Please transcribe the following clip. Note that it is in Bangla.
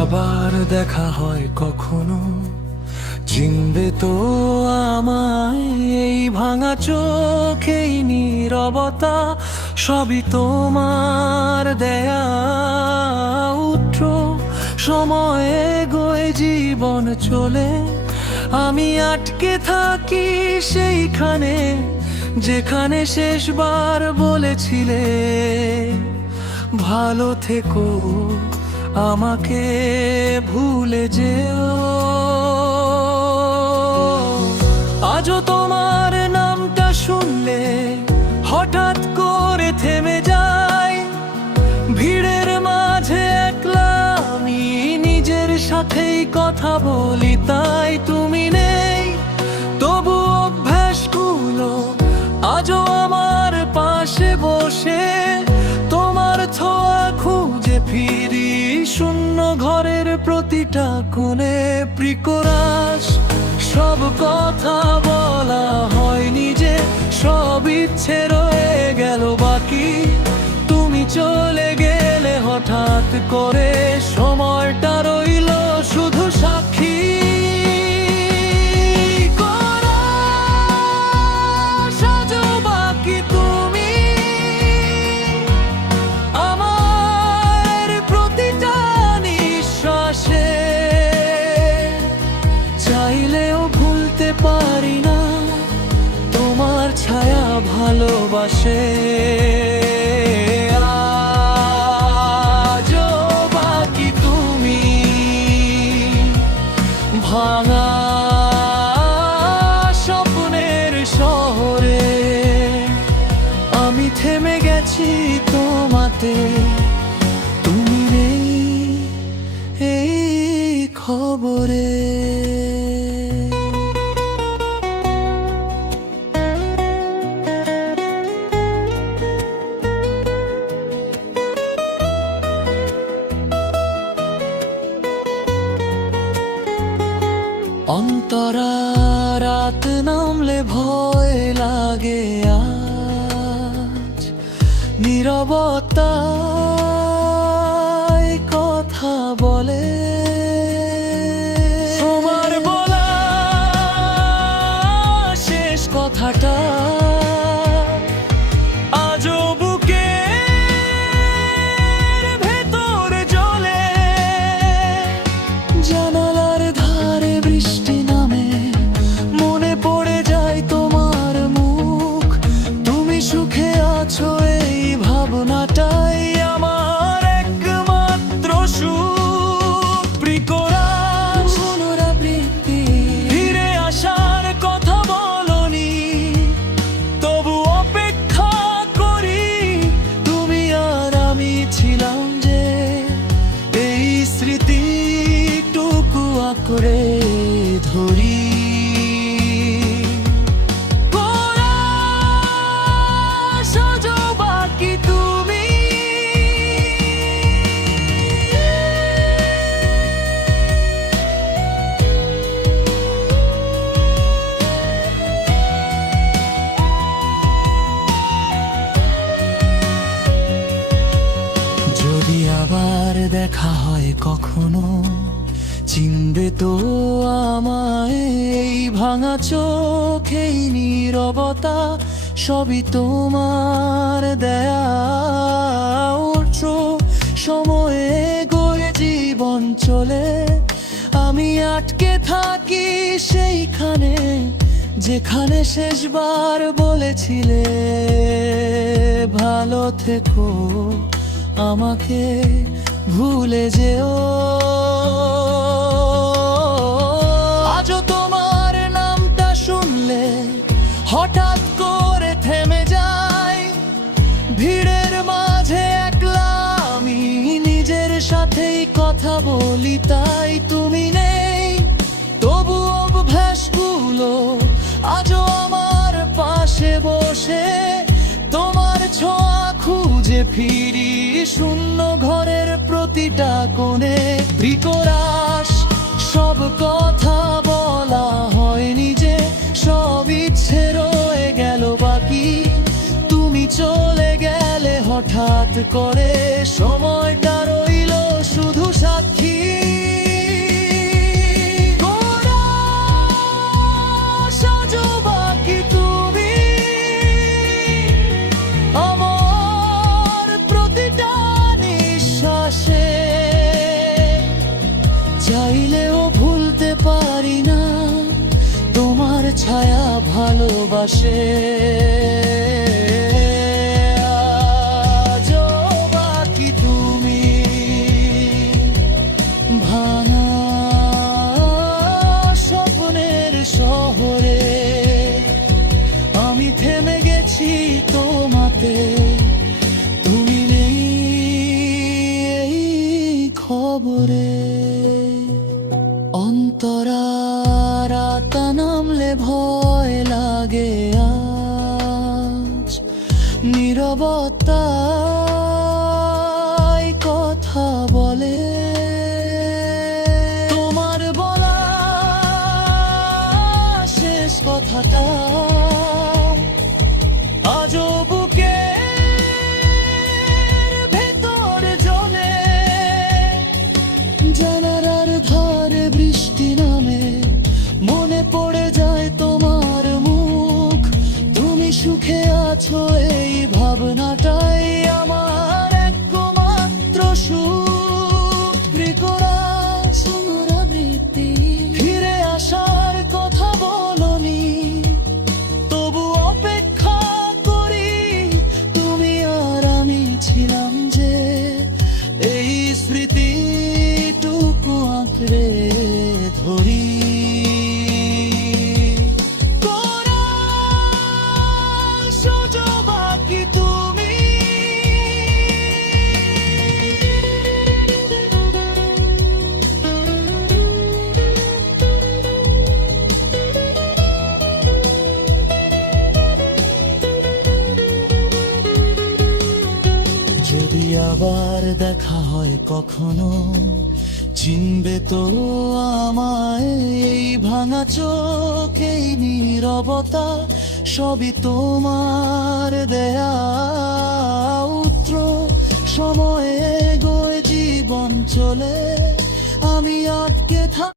আবার দেখা হয় কখনো, চিনবে তো আমায়? এই ভাঙা চোখেই নীরবতা, সবই তোমার দেয়া। উঠো, সময়ে গয়ে জীবন চলে, আমি আটকে থাকি সেইখানে যেখানে শেষবার বলেছিলে ভালো থেকো, আমাকে ভুলে যেও। আজও তোমার নামটা শুনলে হঠাৎ করে থেমে যাই, ভিড়ের মাঝে একলা আমি নিজের সাথেই কথা বলি। তাই তুমি নেই, তবু অভ্যাসগুলো আজও আমার পাশে বসে, তোমার ছোঁয়া খুঁজে ফিরি শূন্য ঘরের প্রতিটা কোণে। প্রিকরাস, সব কথা বলা হয়নি যে, সব ইচ্ছে রয়ে গেল বাকি। তুমি চলে গেলে হঠাৎ করে, সময়টা রইল শুধু সাক্ষী। চাইলেও ভুলতে পারি না তোমার ছায়া ভালোবাসে। আজও বাকি তুমি, ভাঙা স্বপ্নের শহরে আমি থেমে গেছি তোমাতে। তুমি নেই এই খবরে। অন্তরা রাত নামলে ভয় লাগে আজ, নীরবতায় কথা বলে। তোমার বলা শেষ কথাটা আজও বুকের ভেতরে জ্বলে। জানালার ধারে বৃষ্টি নামে, মনে পড়ে যায় তোমার মুখ। তুমি সুখে আছো এই ভাবনাটাই আমার একমাত্র সুখ। প্রিকরাস, পুনরাবৃত্তি, ফিরে আসার কথা বলনি, তবু অপেক্ষা করি। তুমি আর আমি ছিলাম যে, এই স্মৃতিটুকু আঁকড়ে ধরি। বাকি তুমি, যদি আবার দেখা হয় কখনো, চিনবে তো আমায়? এই ভাঙা চোখেই নীরবতা, সবই তোমার দেয়া। উঠো, সময়ে গড়ে জীবন চলে, আমি আটকে থাকি সেইখানে যেখানে শেষবার বলেছিলে ভালো থেকো, আমাকে ভুলে যেও। আজও তোমার নামটা শুনলে হঠাৎ করে থেমে যাই, ভিড়ের মাঝে একলা আমি নিজের সাথেই কথা বলি। তাই তুমি নেই, তবু অভ্যাসগুলো আজও আমার পাশে বসে, তোমার ছোঁয়া খুঁজে ফিরি শূন্য ঘরের প্রতিটা কোণে। প্রিকরাস, সব কথা বলা হয়নি যে, সব ইচ্ছে রয়ে গেল বাকি। তুমি চলে গেলে হঠাৎ করে, সময়টা রইল শুধু সাক্ষী। ভুললেও ভুলতে পারি না, তোমার ছায়া ভালোবাসে। আজও বাকি তুমি ভাঙা স্বপ্নের শহরে, আমি থেমে গেছি তোমাতে, তুমি নেই এই খবরে। অন্তরারাতা নামলে ভয় লাগে আজ, নীরবতায় কথা বলে। তোমার বলা শেষ কথাটা আজও বুকের ভেতর জ্বলে। জানালার ধারে বৃষ্টি নামে, মনে পড়ে যায় তোমার মুখ, তুমি সুখে আছো এই ভাবনাটাই আমার একমাত্র সুখ। পুনরাবৃত্তি ফিরে আসার কথা বলনি, তবু অপেক্ষা করি, তুমি আর আমি ছিলাম যে এই স্মৃতিটুকু আঁকড়ে ধরি। বাকি তুমি যদি আবার দেখা হয় কখনো, চিনবে তো আমায় এই ভাঙা চোখ, এই নীরবতা, সবই তোমার দেয়া উত্তর। সময়ে গয়ে জীবন চলে, আমি আটকে থাকি।